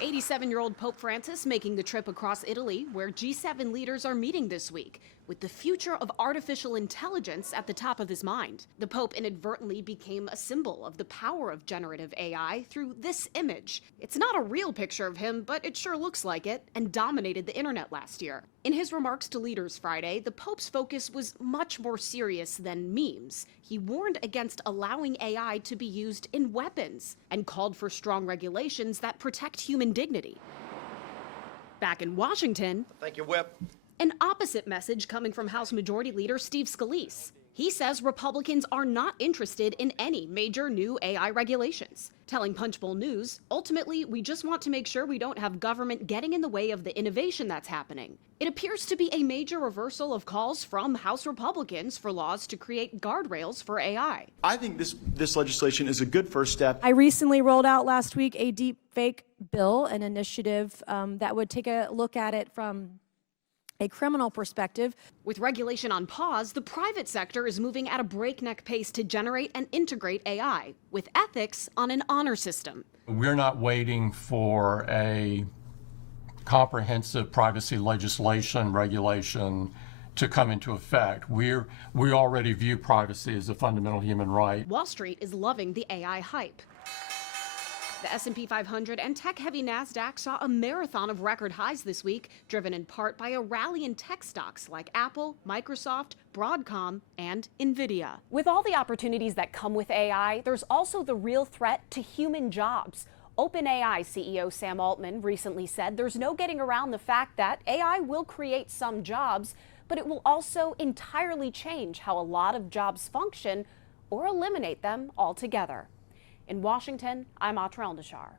87-year-old Pope Francis making the trip across Italy, where G7 leaders are meeting this week, with the future of artificial intelligence at the top of his mind. The Pope inadvertently became a symbol of the power of generative AI through this image. It's not a real picture of him, but it sure looks like it, and dominated the internet last year. In his remarks to leaders Friday, the Pope's focus was much more serious than memes. He warned against allowing AI to be used in weapons and called for strong regulations that protect human dignity. Back in Washington, thank you, Whip. An opposite message coming from House Majority Leader Steve Scalise. He says Republicans are not interested in any major new AI regulations. Telling Punchbowl News, ultimately, we just want to make sure we don't have government getting in the way of the innovation that's happening. It appears to be a major reversal of calls from House Republicans for laws to create guardrails for AI. I think this legislation is a good first step. I recently rolled out last week a deep fake bill, an initiative that would take a look at it from a criminal perspective. With regulation on pause, the private sector is moving at a breakneck pace to generate and integrate AI, with ethics on an honor system. We're not waiting for a comprehensive privacy legislation, regulation to come into effect. We already view privacy as a fundamental human right. Wall Street is loving the AI hype. The S&P 500 and tech-heavy NASDAQ saw a marathon of record highs this week, driven in part by a rally in tech stocks like Apple, Microsoft, Broadcom, and NVIDIA. With all the opportunities that come with AI, there's also the real threat to human jobs. OpenAI CEO Sam Altman recently said there's no getting around the fact that AI will create some jobs, but it will also entirely change how a lot of jobs function or eliminate them altogether. In Washington, I'm Atrell Nashar.